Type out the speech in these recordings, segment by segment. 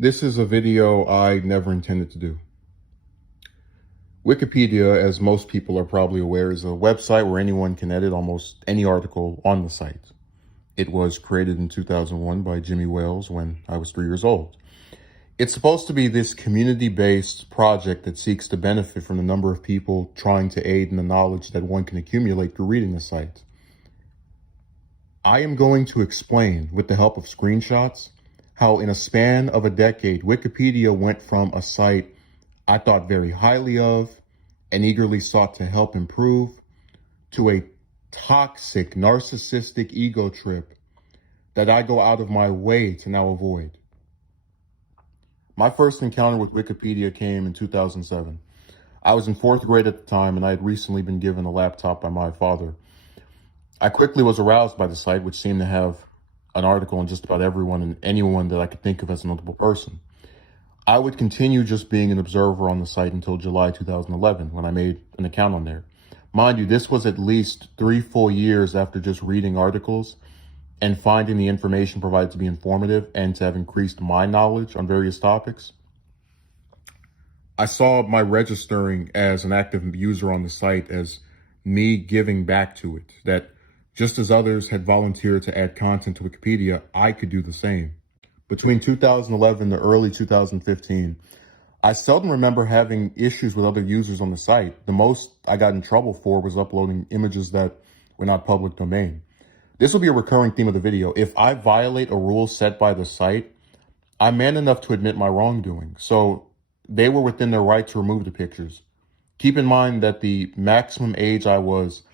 This is a video I never intended to do. Wikipedia, as most people are probably aware, is a website where anyone can edit almost any article on the site. It was created in 2001 by Jimmy Wales when I was 3 years old. It's supposed to be this community-based project that seeks to benefit from the number of people trying to aid in the knowledge that one can accumulate through reading the site. I am going to explain, with the help of screenshots, how in a span of a decade, Wikipedia went from a site I thought very highly of and eagerly sought to help improve to a toxic, narcissistic ego trip that I go out of my way to now avoid. My first encounter with Wikipedia came in 2007. I was in 4th grade at the time, and I had recently been given a laptop by my father. I quickly was aroused by the site, which seemed to have an article on just about everyone and anyone that I could think of as a notable person. I would continue just being an observer on the site until July 2011, when I made an account on there. Mind you, this was at least 3 full years after just reading articles and finding the information provided to be informative and to have increased my knowledge on various topics. I saw my registering as an active user on the site as me giving back to it, that just as others had volunteered to add content to Wikipedia, I could do the same. Between 2011 to early 2015, I seldom remember having issues with other users on the site. The most I got in trouble for was uploading images that were not public domain. This will be a recurring theme of the video. If I violate a rule set by the site, I'm man enough to admit my wrongdoing. So they were within their right to remove the pictures. Keep in mind that the maximum age I was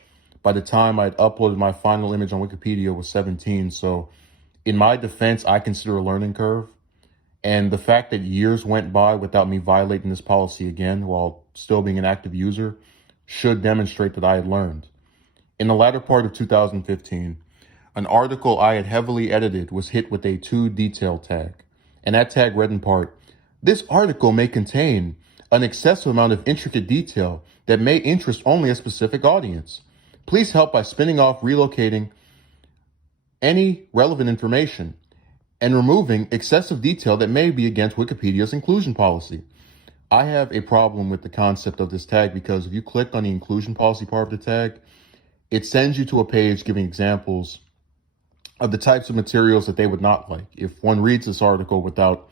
by the time I'd uploaded my final image on Wikipedia was 17. So in my defense, I consider a learning curve. And the fact that years went by without me violating this policy again while still being an active user should demonstrate that I had learned. In the latter part of 2015, an article I had heavily edited was hit with a "to detail" tag. And that tag read in part, "This article may contain an excessive amount of intricate detail that may interest only a specific audience. Please help by spinning off, relocating any relevant information and removing excessive detail that may be against Wikipedia's inclusion policy." I have a problem with the concept of this tag because if you click on the inclusion policy part of the tag, it sends you to a page giving examples of the types of materials that they would not like. If one reads this article without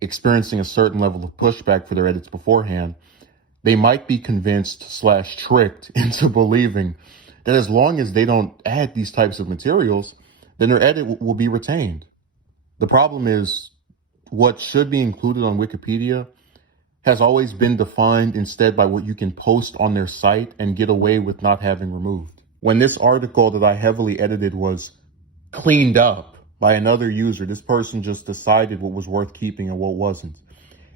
experiencing a certain level of pushback for their edits beforehand, they might be convinced/tricked into believing that as long as they don't add these types of materials, then their edit will be retained. The problem is what should be included on Wikipedia has always been defined instead by what you can post on their site and get away with not having removed. When this article that I heavily edited was cleaned up by another user, this person just decided what was worth keeping and what wasn't.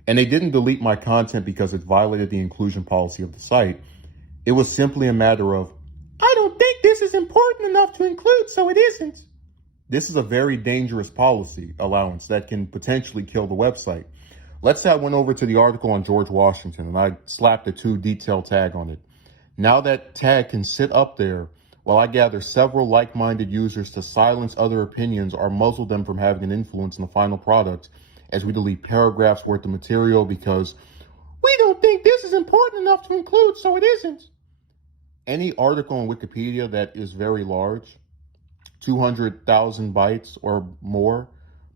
And they didn't delete my content because it violated the inclusion policy of the site. It was simply a matter of, "I don't think this is important enough to include, so it isn't." This is a very dangerous policy allowance that can potentially kill the website. Let's say I went over to the article on George Washington and I slapped a "to detail" tag on it. Now that tag can sit up there while I gather several like-minded users to silence other opinions or muzzle them from having an influence in the final product as we delete paragraphs worth of material because we don't think this is important enough to include, so it isn't. Any article on Wikipedia that is very large, 200,000 bytes or more,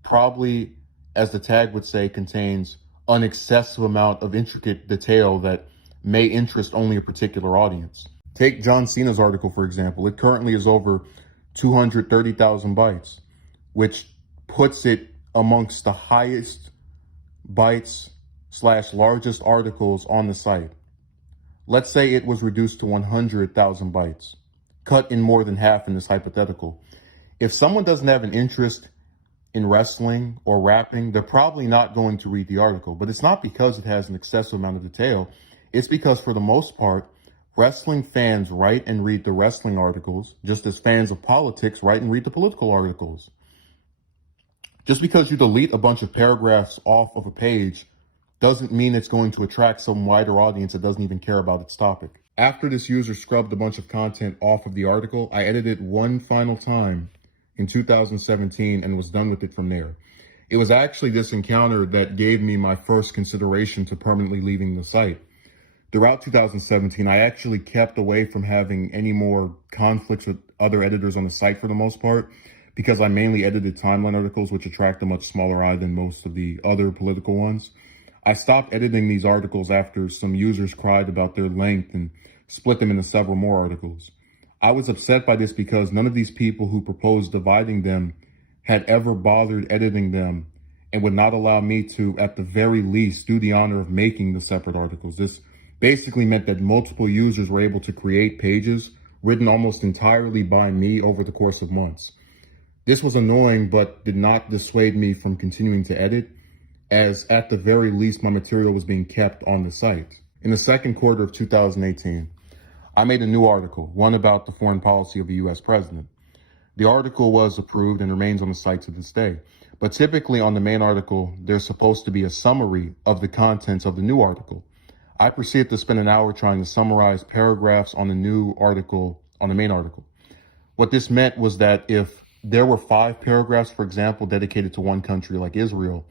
probably, as the tag would say, contains an excessive amount of intricate detail that may interest only a particular audience. Take John Cena's article, for example. It currently is over 230,000 bytes, which puts it amongst the highest bytes/largest articles on the site. Let's say it was reduced to 100,000 bytes, cut in more than half in this hypothetical. If someone doesn't have an interest in wrestling or rapping, they're probably not going to read the article. But it's not because it has an excessive amount of detail. It's because for the most part, wrestling fans write and read the wrestling articles, just as fans of politics write and read the political articles. Just because you delete a bunch of paragraphs off of a page doesn't mean it's going to attract some wider audience that doesn't even care about its topic. After this user scrubbed a bunch of content off of the article, I edited it one final time in 2017 and was done with it from there. It was actually this encounter that gave me my first consideration to permanently leaving the site. Throughout 2017, I actually kept away from having any more conflicts with other editors on the site for the most part, because I mainly edited timeline articles, which attract a much smaller eye than most of the other political ones. I stopped editing these articles after some users cried about their length and split them into several more articles. I was upset by this because none of these people who proposed dividing them had ever bothered editing them and would not allow me to, at the very least, do the honor of making the separate articles. This basically meant that multiple users were able to create pages written almost entirely by me over the course of months. This was annoying, but did not dissuade me from continuing to edit, as at the very least my material was being kept on the site. In the second quarter of 2018, I made a new article, one about the foreign policy of the US president. The article was approved and remains on the site to this day. But typically on the main article, there's supposed to be a summary of the contents of the new article. I proceeded to spend an hour trying to summarize paragraphs on the new article, on the main article. What this meant was that if there were 5 paragraphs, for example, dedicated to one country like Israel,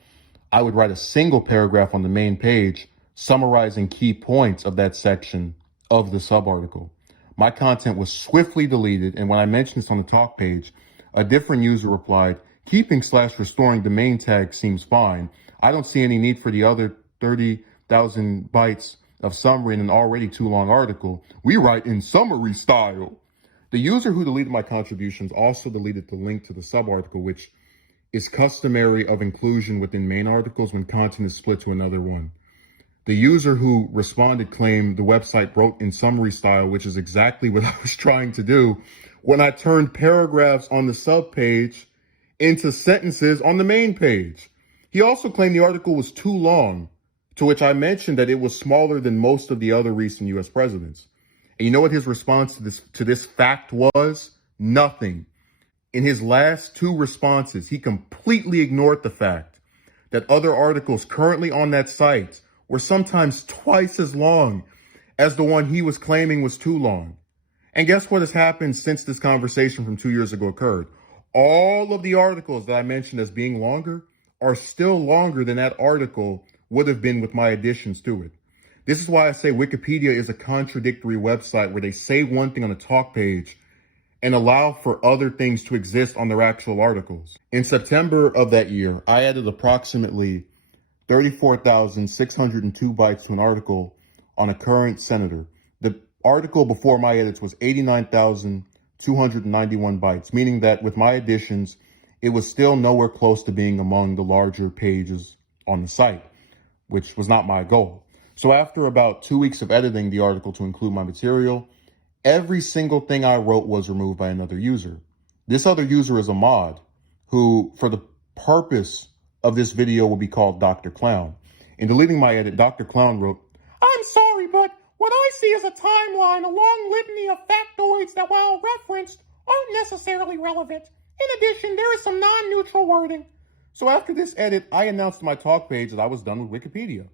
I would write a single paragraph on the main page summarizing key points of that section of the sub-article. My content was swiftly deleted, and when I mentioned this on the talk page, a different user replied, "Keeping/restoring the main tag seems fine. I don't see any need for the other 30,000 bytes of summary in an already too long article. We write in summary style." The user who deleted my contributions also deleted the link to the sub-article, which is customary of inclusion within main articles when content is split to another one. The user who responded claimed the website wrote in summary style, which is exactly what I was trying to do when I turned paragraphs on the sub page into sentences on the main page. He also claimed the article was too long, to which I mentioned that it was smaller than most of the other recent US presidents. And you know what his response to this fact was? Nothing. In his last 2 responses, he completely ignored the fact that other articles currently on that site were sometimes twice as long as the one he was claiming was too long. And guess what has happened since this conversation from 2 years ago occurred? All of the articles that I mentioned as being longer are still longer than that article would have been with my additions to it. This is why I say Wikipedia is a contradictory website where they say one thing on the talk page and allow for other things to exist on their actual articles. In September of that year, I added approximately 34,602 bytes to an article on a current senator. The article before my edits was 89,291 bytes, meaning that with my additions, it was still nowhere close to being among the larger pages on the site, which was not my goal. So after about 2 weeks of editing the article to include my material, every single thing I wrote was removed by another user. This other user is a mod who, for the purpose of this video, will be called Dr. Clown. In deleting my edit, Dr. Clown wrote, "I'm sorry, but what I see is a timeline, a long litany of factoids that, while referenced, aren't necessarily relevant. In addition, there is some non-neutral wording." So after this edit, I announced to my talk page that I was done with Wikipedia.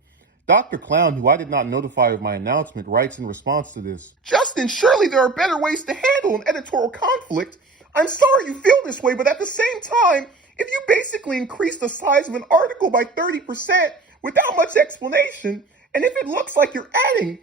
Dr. Clown, who I did not notify of my announcement, writes in response to this, "Justin, surely there are better ways to handle an editorial conflict. I'm sorry you feel this way, but at the same time, if you basically increase the size of an article by 30% without much explanation, and if it looks like you're adding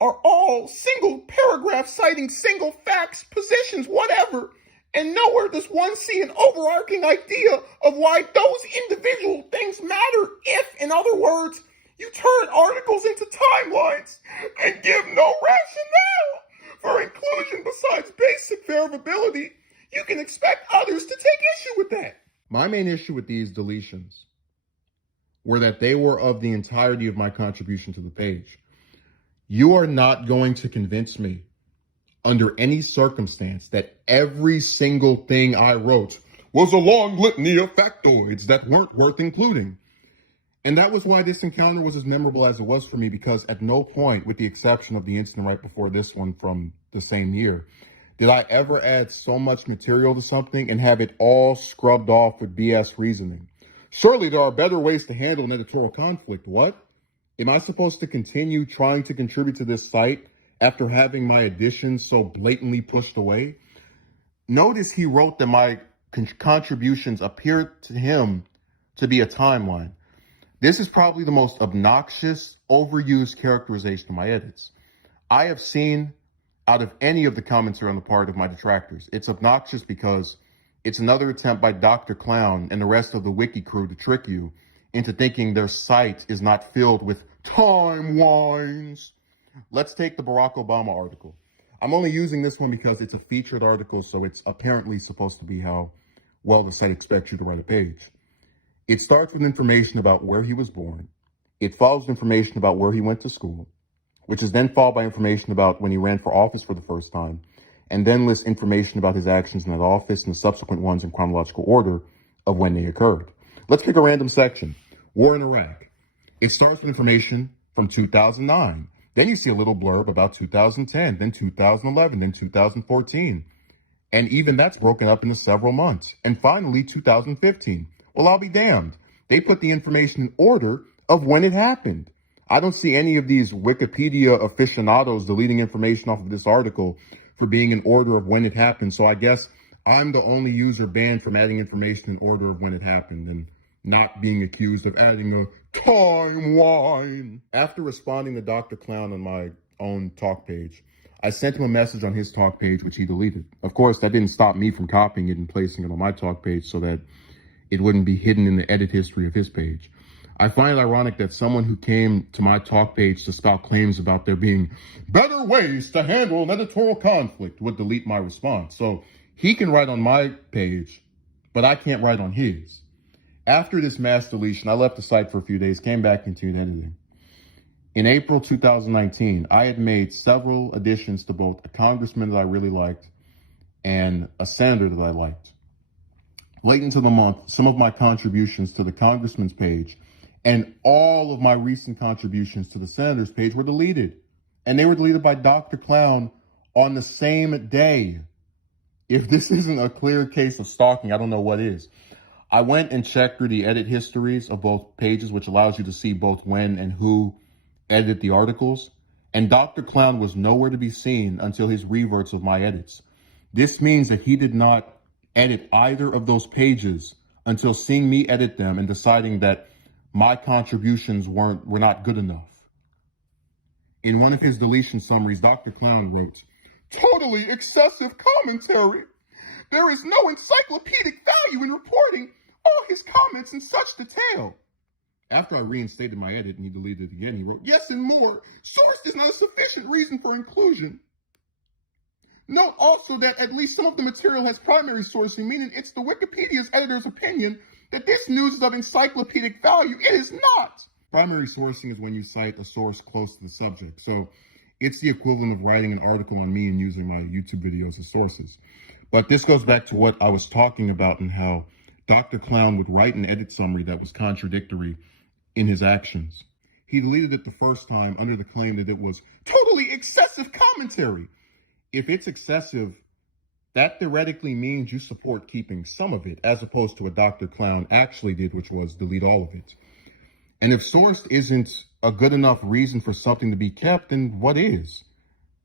are all single paragraphs citing single facts, positions, whatever, and nowhere does one see an overarching idea of why those individual things matter if, in other words, you turn articles into timelines and give no rationale for inclusion besides basic verifiability, you can expect others to take issue with that." My main issue with these deletions were that they were of the entirety of my contribution to the page. You are not going to convince me under any circumstance that every single thing I wrote was a long litany of factoids that weren't worth including. And that was why this encounter was as memorable as it was for me, because at no point, with the exception of the incident right before this one from the same year, did I ever add so much material to something and have it all scrubbed off with BS reasoning. Surely there are better ways to handle an editorial conflict. What? Am I supposed to continue trying to contribute to this site after having my additions so blatantly pushed away? Notice he wrote that my contributions appeared to him to be a timeline. This is probably the most obnoxious, overused characterization of my edits I have seen out of any of the commentary on the part of my detractors. It's obnoxious because it's another attempt by Dr. Clown and the rest of the Wiki crew to trick you into thinking their site is not filled with timelines. Let's take the Barack Obama article. I'm only using this one because it's a featured article, so it's apparently supposed to be how well the site expects you to write a page. It starts with information about where he was born. It follows information about where he went to school, which is then followed by information about when he ran for office for the first time, and then lists information about his actions in that office and the subsequent ones in chronological order of when they occurred. Let's pick a random section. War in Iraq. It starts with information from 2009. Then you see a little blurb about 2010, then 2011, then 2014. And even that's broken up into several months. And finally, 2015. Well, I'll be damned. They put the information in order of when it happened. I don't see any of these Wikipedia aficionados deleting information off of this article for being in order of when it happened. So I guess I'm the only user banned from adding information in order of when it happened and not being accused of adding a timeline. After responding to Dr. Clown on my own talk page, I sent him a message on his talk page, which he deleted. Of course, that didn't stop me from copying it and placing it on my talk page so that it wouldn't be hidden in the edit history of his page. I find it ironic that someone who came to my talk page to spout claims about there being better ways to handle an editorial conflict would delete my response. So he can write on my page, but I can't write on his. After this mass deletion, I left the site for a few days, came back, continued editing. In April 2019, I had made several additions to both a congressman that I really liked and a senator that I liked. Late into the month, some of my contributions to the congressman's page and all of my recent contributions to the senator's page were deleted. And they were deleted by Dr. Clown on the same day. If this isn't a clear case of stalking, I don't know what is. I went and checked through the edit histories of both pages, which allows you to see both when and who edited the articles. And Dr. Clown was nowhere to be seen until his reverts of my edits. This means that he did not edit either of those pages until seeing me edit them and deciding that my contributions were not good enough. In one of his deletion summaries, Dr. Clown wrote, "Totally excessive commentary. There is no encyclopedic value in reporting all his comments in such detail." After I reinstated my edit and he deleted it again, he wrote, "Yes, and more. Source is not a sufficient reason for inclusion. Note also that at least some of the material has primary sourcing, meaning it's the Wikipedia's editor's opinion that this news is of encyclopedic value. It is not." Primary sourcing is when you cite a source close to the subject. So it's the equivalent of writing an article on me and using my YouTube videos as sources. But this goes back to what I was talking about and how Dr. Clown would write an edit summary that was contradictory in his actions. He deleted it the first time under the claim that it was totally excessive commentary. If it's excessive, that theoretically means you support keeping some of it, as opposed to what Dr. Clown actually did, which was delete all of it. And if sourced isn't a good enough reason for something to be kept, then what is?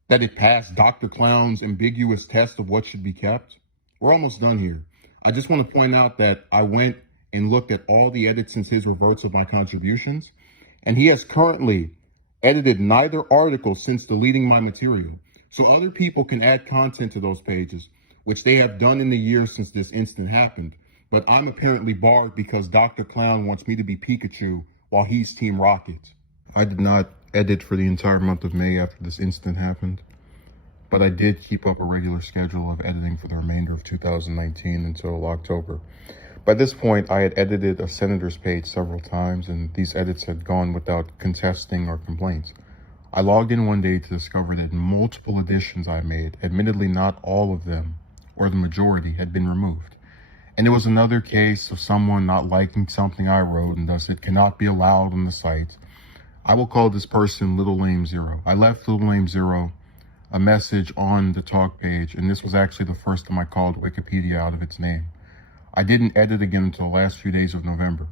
That it passed Dr. Clown's ambiguous test of what should be kept? We're almost done here. I just want to point out that I went and looked at all the edits since his reverts of my contributions, and he has currently edited neither article since deleting my material. So other people can add content to those pages, which they have done in the years since this incident happened. But I'm apparently barred because Dr. Clown wants me to be Pikachu while he's Team Rocket. I did not edit for the entire month of May after this incident happened, but I did keep up a regular schedule of editing for the remainder of 2019 until October. By this point, I had edited a senator's page several times, and these edits had gone without contesting or complaints. I logged in one day to discover that multiple additions I made, admittedly not all of them, or the majority, had been removed. And it was another case of someone not liking something I wrote, and thus it cannot be allowed on the site. I will call this person Little Lame Zero. I left Little Lame Zero a message on the talk page, and this was actually the first time I called Wikipedia out of its name. I didn't edit again until the last few days of November.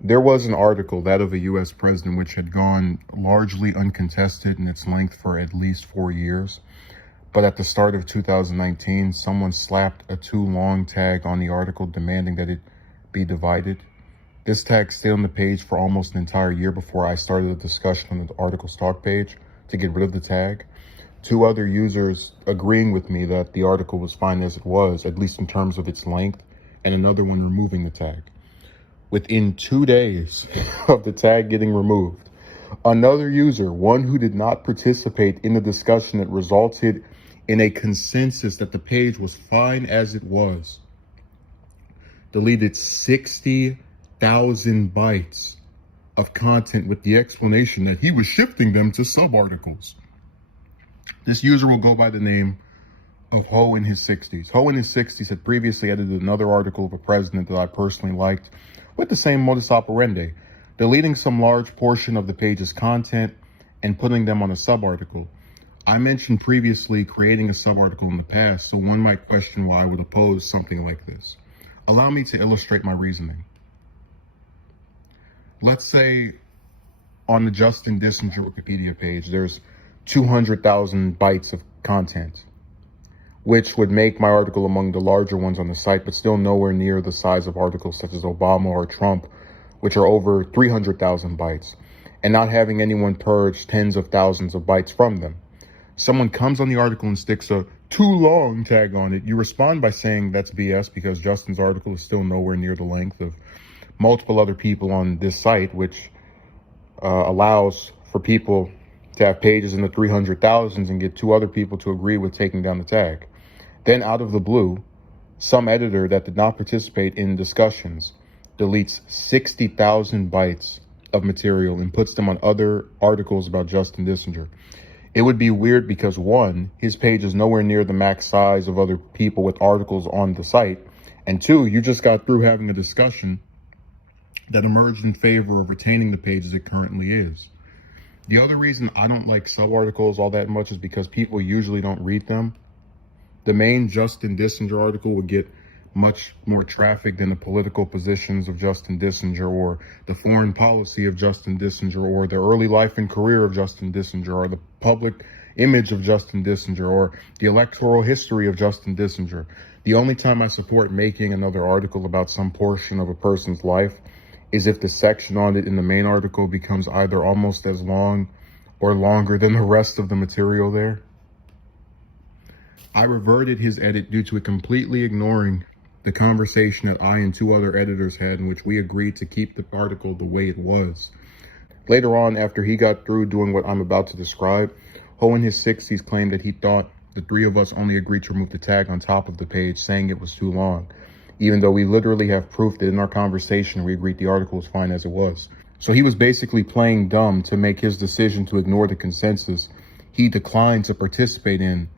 There was an article, that of a U.S. president, which had gone largely uncontested in its length for at least 4 years. But at the start of 2019, someone slapped a too long tag on the article demanding that it be divided. This tag stayed on the page for almost an entire year before I started a discussion on the article stalk page to get rid of the tag. 2 other users agreeing with me that the article was fine as it was, at least in terms of its length, and another one removing the tag. Within 2 days of the tag getting removed, another user, one who did not participate in the discussion that resulted in a consensus that the page was fine as it was, deleted 60,000 bytes of content with the explanation that he was shifting them to sub-articles. This user will go by the name of Ho in his 60s. Ho in his 60s had previously edited another article of a president that I personally liked with the same modus operandi, deleting some large portion of the page's content and putting them on a sub-article. I mentioned previously creating a sub-article in the past, so one might question why I would oppose something like this. Allow me to illustrate my reasoning. Let's say on the Justin Dissinger Wikipedia page, there's 200,000 bytes of content, which would make my article among the larger ones on the site, but still nowhere near the size of articles such as Obama or Trump, which are over 300,000 bytes, and not having anyone purge tens of thousands of bytes from them. Someone comes on the article and sticks a too long tag on it. You respond by saying that's BS because Justin's article is still nowhere near the length of multiple other people on this site, which allows for people to have pages in the 300,000s and get 2 other people to agree with taking down the tag. Then out of the blue, some editor that did not participate in discussions deletes 60,000 bytes of material and puts them on other articles about Justin Dissinger. It would be weird because 1, his page is nowhere near the max size of other people with articles on the site, and 2, you just got through having a discussion that emerged in favor of retaining the page as it currently is. The other reason I don't like sub-articles all that much is because people usually don't read them. The main Justin Dissinger article would get much more traffic than the political positions of Justin Dissinger or the foreign policy of Justin Dissinger or the early life and career of Justin Dissinger or the public image of Justin Dissinger or the electoral history of Justin Dissinger. The only time I support making another article about some portion of a person's life is if the section on it in the main article becomes either almost as long or longer than the rest of the material there. I reverted his edit due to it completely ignoring the conversation that I and 2 other editors had in which we agreed to keep the article the way it was. Later on, after he got through doing what I'm about to describe, Ho in his 60s claimed that he thought the 3 of us only agreed to remove the tag on top of the page, saying it was too long, even though we literally have proof that in our conversation we agreed the article was fine as it was. So he was basically playing dumb to make his decision to ignore the consensus he declined to participate in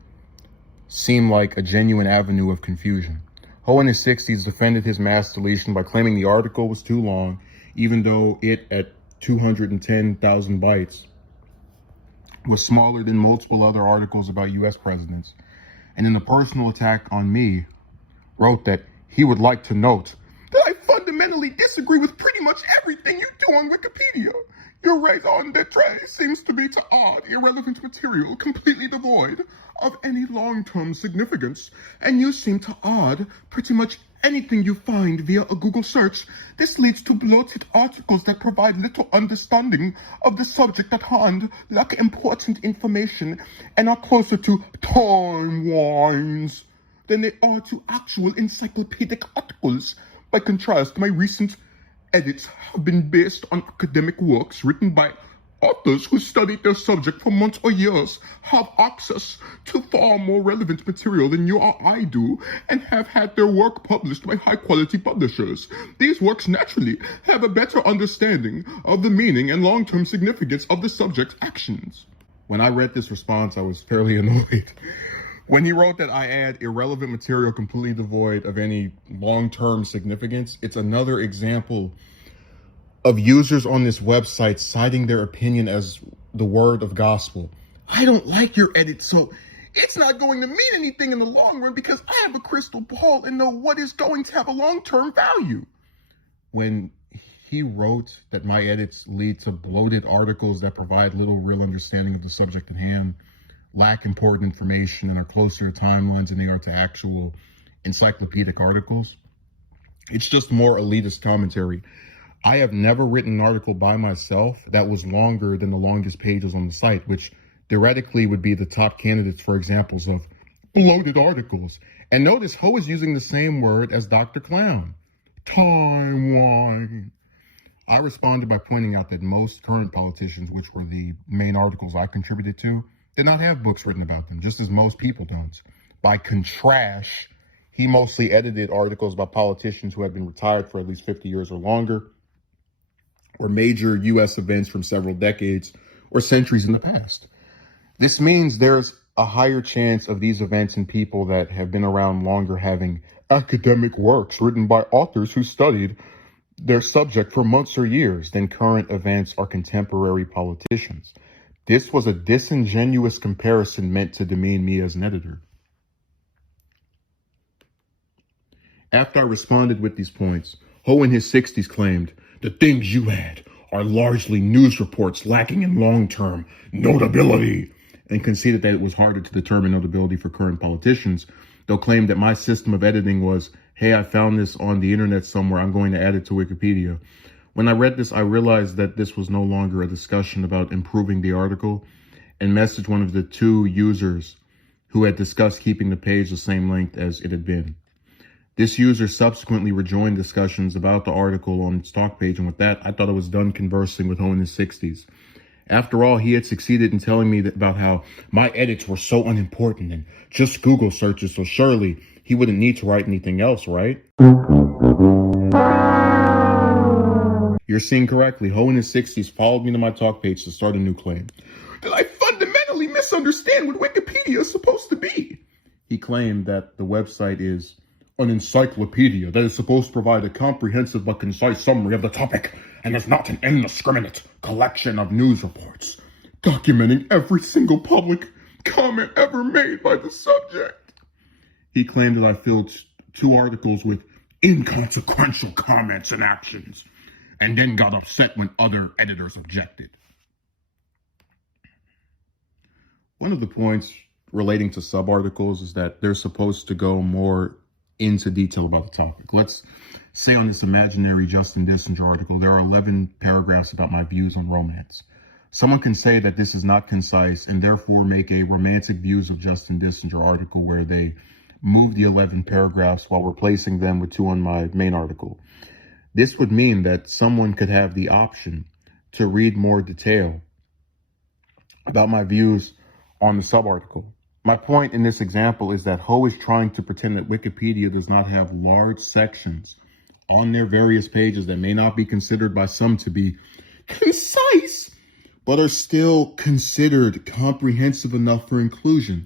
seem like a genuine avenue of confusion. Ho in his 60s defended his mass deletion by claiming the article was too long, even though it, at 210,000 bytes, was smaller than multiple other articles about U.S. presidents. And in a personal attack on me, wrote that he would like to note that I fundamentally disagree with pretty much everything you do on Wikipedia. Your raison d'etre seems to be to add irrelevant material completely devoid of any long-term significance, and you seem to add pretty much anything you find via a Google search. This leads to bloated articles that provide little understanding of the subject at hand, lack important information, and are closer to timelines than they are to actual encyclopedic articles. By contrast, my recent edits have been based on academic works written by authors who studied their subject for months or years, have access to far more relevant material than you or I do, and have had their work published by high-quality publishers. These works naturally have a better understanding of the meaning and long-term significance of the subject's actions. When I read this response, I was fairly annoyed. When he wrote that I add irrelevant material completely devoid of any long-term significance, it's another example of users on this website citing their opinion as the word of gospel. I don't like your edit, so it's not going to mean anything in the long run because I have a crystal ball and know what is going to have a long-term value. When he wrote that my edits lead to bloated articles that provide little real understanding of the subject at hand, lack important information, and are closer to timelines than they are to actual encyclopedic articles, It's just more elitist commentary. I have never written an article by myself that was longer than the longest pages on the site, which theoretically would be the top candidates for examples of bloated articles. And notice Ho is using the same word as Dr. Clown. Timeline. I responded by pointing out that most current politicians, which were the main articles I contributed to, did not have books written about them, just as most people don't. By contrast, he mostly edited articles about politicians who had been retired for at least 50 years or longer, or major U.S. events from several decades or centuries in the past. This means there's a higher chance of these events and people that have been around longer having academic works written by authors who studied their subject for months or years than current events or contemporary politicians. This was a disingenuous comparison meant to demean me as an editor. After I responded with these points, Ho in his 60s claimed, "The things you had are largely news reports lacking in long-term notability," and conceded that it was harder to determine notability for current politicians, though claimed that my system of editing was, "Hey, I found this on the internet somewhere, I'm going to add it to Wikipedia." When I read this, I realized that this was no longer a discussion about improving the article, and messaged one of the two users who had discussed keeping the page the same length as it had been. This user subsequently rejoined discussions about the article on its talk page, and with that, I thought I was done conversing with Ho in his 60s. After all, he had succeeded in telling me about how my edits were so unimportant and just Google searches, so surely he wouldn't need to write anything else, right? You're seeing correctly. Ho in his 60s followed me to my talk page to start a new claim. "Did I fundamentally misunderstand what Wikipedia is supposed to be?" He claimed that the website is an encyclopedia that is supposed to provide a comprehensive but concise summary of the topic and is not an indiscriminate collection of news reports documenting every single public comment ever made by the subject. He claimed that I filled two articles with inconsequential comments and actions, and then got upset when other editors objected. One of the points relating to sub-articles is that they're supposed to go more into detail about the topic. Let's say on this imaginary Justin Dissinger article, there are 11 paragraphs about my views on romance. Someone can say that this is not concise and therefore make a romantic views of Justin Dissinger article where they move the 11 paragraphs while replacing them with two on my main article. This would mean that someone could have the option to read more detail about my views on the sub-article. My point in this example is that Ho is trying to pretend that Wikipedia does not have large sections on their various pages that may not be considered by some to be concise, but are still considered comprehensive enough for inclusion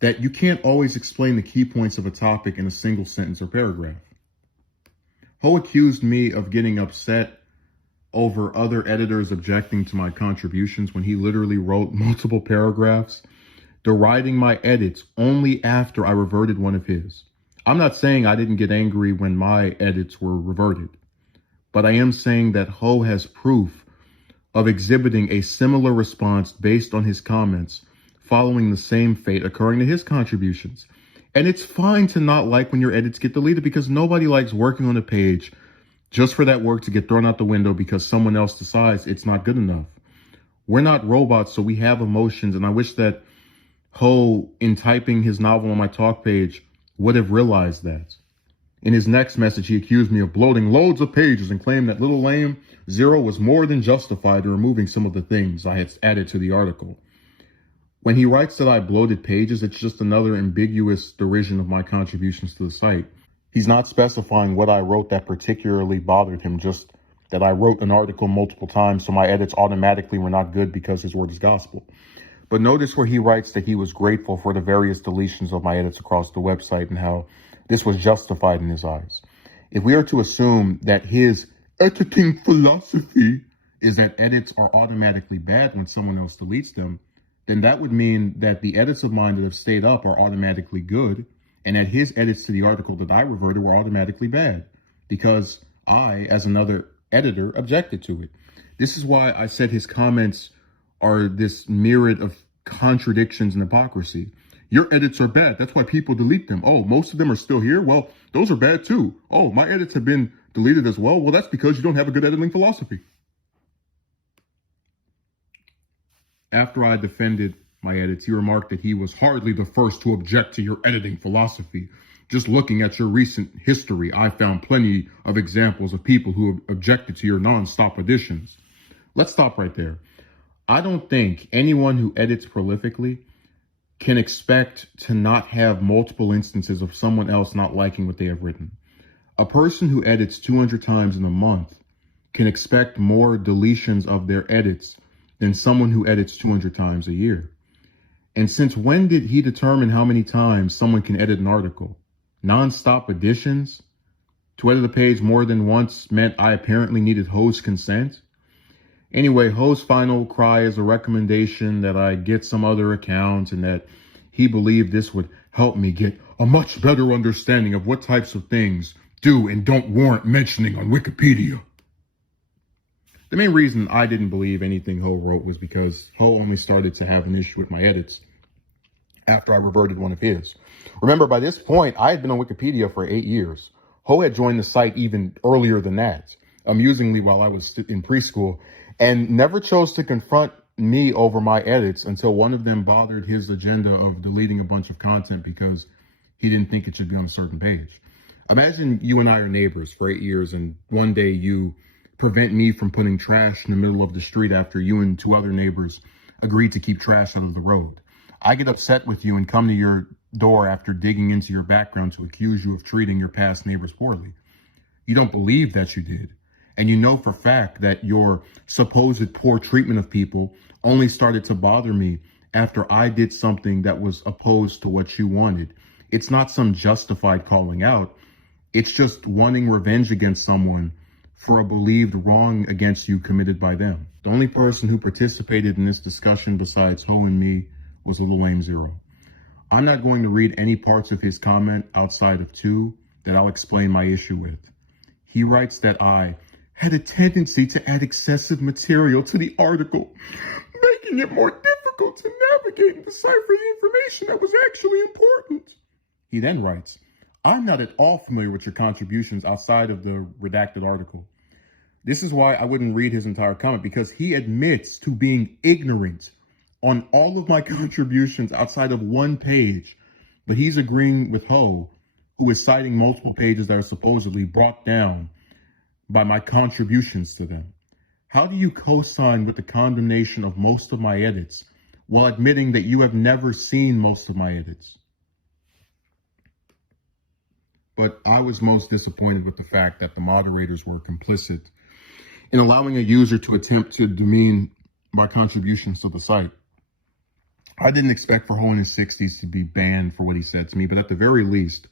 that you can't always explain the key points of a topic in a single sentence or paragraph. Ho accused me of getting upset over other editors objecting to my contributions when he literally wrote multiple paragraphs deriding my edits only after I reverted one of his. I'm not saying I didn't get angry when my edits were reverted, but I am saying that Ho has proof of exhibiting a similar response based on his comments following the same fate occurring to his contributions. And it's fine to not like when your edits get deleted because nobody likes working on a page just for that work to get thrown out the window because someone else decides it's not good enough. We're not robots, so we have emotions, and I wish that Ho, in typing his novel on my talk page, would have realized that. In his next message, he accused me of bloating loads of pages and claimed that Little Lame Zero was more than justified in removing some of the things I had added to the article. When he writes that I bloated pages, it's just another ambiguous derision of my contributions to the site. He's not specifying what I wrote that particularly bothered him, just that I wrote an article multiple times, so my edits automatically were not good because his word is gospel. But notice where he writes that he was grateful for the various deletions of my edits across the website and how this was justified in his eyes. If we are to assume that his editing philosophy is that edits are automatically bad when someone else deletes them, then that would mean that the edits of mine that have stayed up are automatically good, and that his edits to the article that I reverted were automatically bad, because I, as another editor, objected to it. This is why I said his comments are this myriad of contradictions and hypocrisy. Your edits are bad. That's why people delete them. Oh, most of them are still here. Well, those are bad too. Oh, my edits have been deleted as well. Well, that's because you don't have a good editing philosophy. After I defended my edits, he remarked that he was hardly the first to object to your editing philosophy. Just looking at your recent history, I found plenty of examples of people who objected to your non-stop additions. Let's stop right there. I don't think anyone who edits prolifically can expect to not have multiple instances of someone else not liking what they have written. A person who edits 200 times in a month can expect more deletions of their edits than someone who edits 200 times a year. And since when did he determine how many times someone can edit an article? Non-stop additions? To edit a page more than once meant I apparently needed Ho's consent? Anyway, Ho's final cry is a recommendation that I get some other account and that he believed this would help me get a much better understanding of what types of things do and don't warrant mentioning on Wikipedia. The main reason I didn't believe anything Ho wrote was because Ho only started to have an issue with my edits after I reverted one of his. Remember, by this point, I had been on Wikipedia for 8 years. Ho had joined the site even earlier than that, amusingly while I was in preschool, and never chose to confront me over my edits until one of them bothered his agenda of deleting a bunch of content because he didn't think it should be on a certain page. Imagine you and I are neighbors for 8 years, and one day you prevent me from putting trash in the middle of the street after you and 2 other neighbors agreed to keep trash out of the road. I get upset with you and come to your door after digging into your background to accuse you of treating your past neighbors poorly. You don't believe that you did. And you know for fact that your supposed poor treatment of people only started to bother me after I did something that was opposed to what you wanted. It's not some justified calling out. It's just wanting revenge against someone for a believed wrong against you committed by them. The only person who participated in this discussion besides Ho and me was Little Lame Zero. I'm not going to read any parts of his comment outside of 2 that I'll explain my issue with. He writes that I had a tendency to add excessive material to the article, making it more difficult to navigate and decipher the information that was actually important. He then writes, I'm not at all familiar with your contributions outside of the redacted article. This is why I wouldn't read his entire comment, because he admits to being ignorant on all of my contributions outside of 1 page, but he's agreeing with Ho, who is citing multiple pages that are supposedly brought down by my contributions to them. How do you co-sign with the condemnation of most of my edits while admitting that you have never seen most of my edits? But I was most disappointed with the fact that the moderators were complicit in allowing a user to attempt to demean my contributions to the site. I didn't expect for Ho in his 60s to be banned for what he said to me, but at the very least,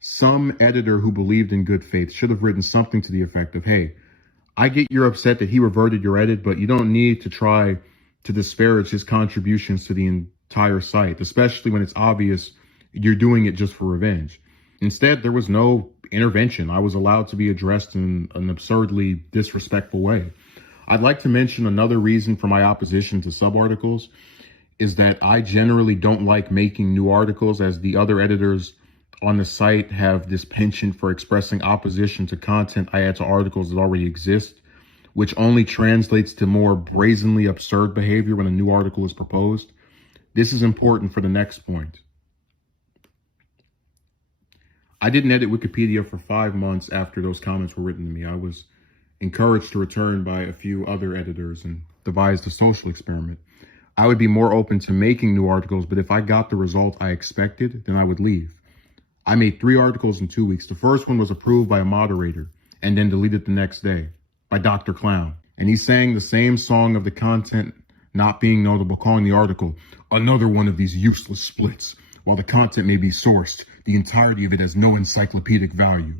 some editor who believed in good faith should have written something to the effect of, hey, I get you're upset that he reverted your edit, but you don't need to try to disparage his contributions to the entire site, especially when it's obvious you're doing it just for revenge. Instead, there was no intervention. I was allowed to be addressed in an absurdly disrespectful way. I'd like to mention another reason for my opposition to sub-articles is that I generally don't like making new articles, as the other editors on the site have this penchant for expressing opposition to content I add to articles that already exist, which only translates to more brazenly absurd behavior when a new article is proposed. This is important for the next point. I didn't edit Wikipedia for 5 months after those comments were written to me. I was encouraged to return by a few other editors and devised a social experiment. I would be more open to making new articles, but if I got the result I expected, then I would leave. I made 3 articles in 2 weeks. The first one was approved by a moderator and then deleted the next day by Dr. Clown. And he sang the same song of the content not being notable, calling the article another one of these useless splits. While the content may be sourced, the entirety of it has no encyclopedic value.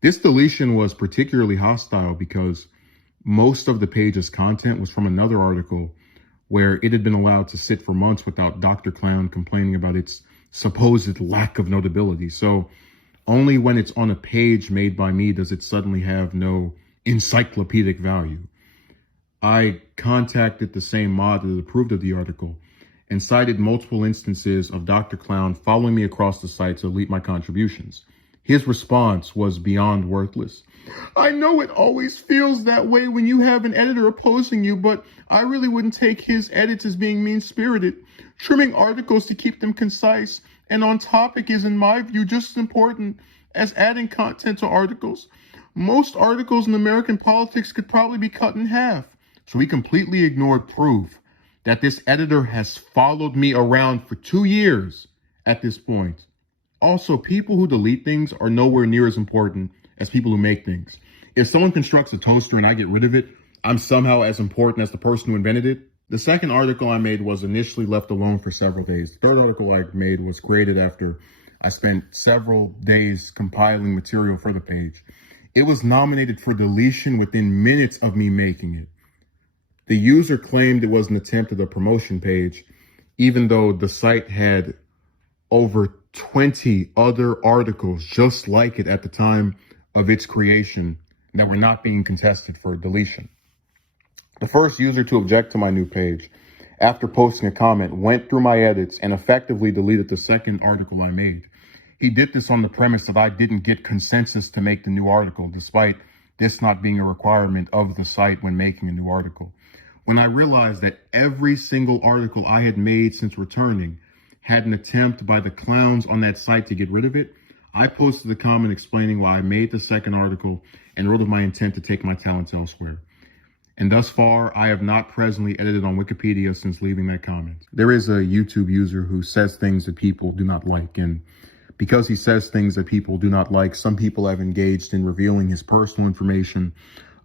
This deletion was particularly hostile because most of the page's content was from another article where it had been allowed to sit for months without Dr. Clown complaining about its supposed lack of notability. So only when it's on a page made by me does it suddenly have no encyclopedic value. I contacted the same mod that approved of the article and cited multiple instances of Dr. Clown following me across the site to delete my contributions. His response was beyond worthless. I know it always feels that way when you have an editor opposing you, but I really wouldn't take his edits as being mean-spirited. Trimming articles to keep them concise and on topic is, in my view, just as important as adding content to articles. Most articles in American politics could probably be cut in half. So he completely ignored proof that this editor has followed me around for 2 years at this point. Also, people who delete things are nowhere near as important as people who make things. If someone constructs a toaster and I get rid of it, I'm somehow as important as the person who invented it. The second article I made was initially left alone for several days. The third article I made was created after I spent several days compiling material for the page. It was nominated for deletion within minutes of me making it. The user claimed it was an attempt at a promotion page, even though the site had over 20 other articles just like it at the time of its creation that were not being contested for deletion. The first user to object to my new page, after posting a comment, went through my edits and effectively deleted the second article I made. He did this on the premise that I didn't get consensus to make the new article, despite this not being a requirement of the site when making a new article. When I realized that every single article I had made since returning had an attempt by the clowns on that site to get rid of it, I posted a comment explaining why I made the second article and wrote of my intent to take my talents elsewhere. And thus far, I have not presently edited on Wikipedia since leaving that comment. There is a YouTube user who says things that people do not like, and because he says things that people do not like, some people have engaged in revealing his personal information,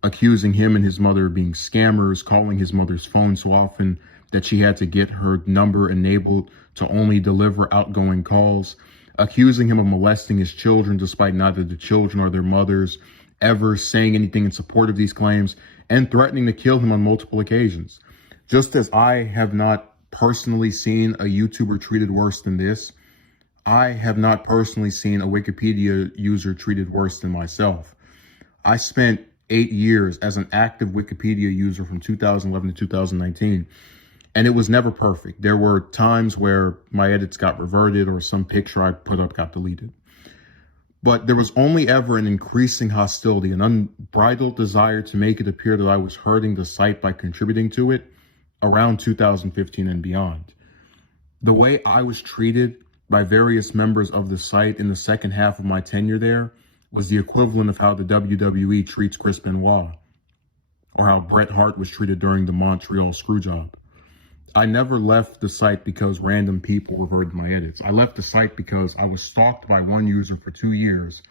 accusing him and his mother of being scammers, calling his mother's phone so often that she had to get her number enabled to only deliver outgoing calls, accusing him of molesting his children despite neither the children or their mothers ever saying anything in support of these claims, and threatening to kill him on multiple occasions. Just as I have not personally seen a YouTuber treated worse than this, I have not personally seen a Wikipedia user treated worse than myself. I spent 8 years as an active Wikipedia user from 2011 to 2019, and it was never perfect. There were times where my edits got reverted or some picture I put up got deleted. But there was only ever an increasing hostility, an unbridled desire to make it appear that I was hurting the site by contributing to it around 2015 and beyond. The way I was treated by various members of the site in the second half of my tenure there was the equivalent of how the WWE treats Chris Benoit, or how Bret Hart was treated during the Montreal Screwjob. I never left the site because random people reverted my edits. I left the site because I was stalked by one user for 2 years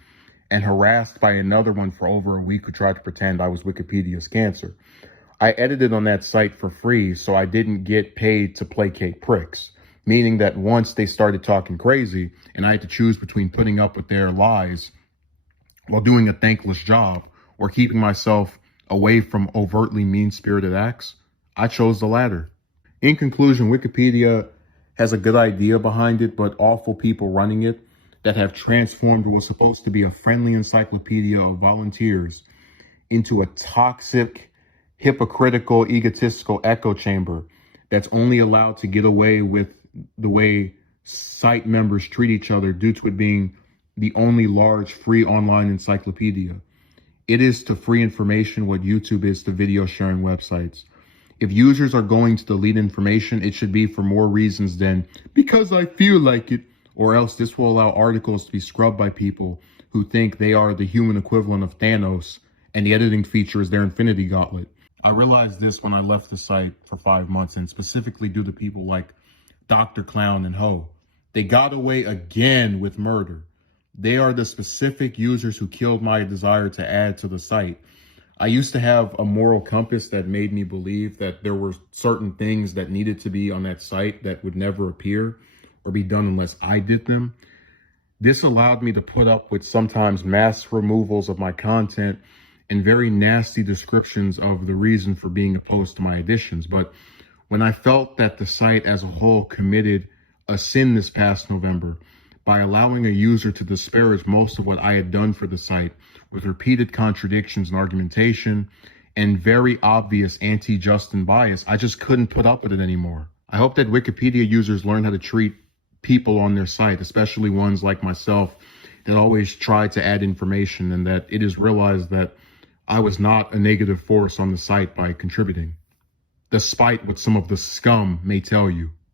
and harassed by another one for over a week who tried to pretend I was Wikipedia's cancer. I edited on that site for free, so I didn't get paid to placate pricks, meaning that once they started talking crazy and I had to choose between putting up with their lies while doing a thankless job or keeping myself away from overtly mean-spirited acts, I chose the latter. In conclusion, Wikipedia has a good idea behind it, but awful people running it that have transformed what was supposed to be a friendly encyclopedia of volunteers into a toxic, hypocritical, egotistical echo chamber that's only allowed to get away with the way site members treat each other due to it being the only large free online encyclopedia. It is to free information what YouTube is to video sharing websites. If users are going to delete information, it should be for more reasons than because I feel like it, or else this will allow articles to be scrubbed by people who think they are the human equivalent of Thanos and the editing feature is their Infinity Gauntlet. I realized this when I left the site for 5 months, and specifically due to people like Dr. Clown and Ho. They got away again with murder. They are the specific users who killed my desire to add to the site. I used to have a moral compass that made me believe that there were certain things that needed to be on that site that would never appear or be done unless I did them. This allowed me to put up with sometimes mass removals of my content and very nasty descriptions of the reason for being opposed to my additions. But when I felt that the site as a whole committed a sin this past November by allowing a user to disparage most of what I had done for the site with repeated contradictions and argumentation and very obvious anti-Justin bias, I just couldn't put up with it anymore. I hope that Wikipedia users learn how to treat people on their site, especially ones like myself that always try to add information, and that it is realized that I was not a negative force on the site by contributing, despite what some of the scum may tell you.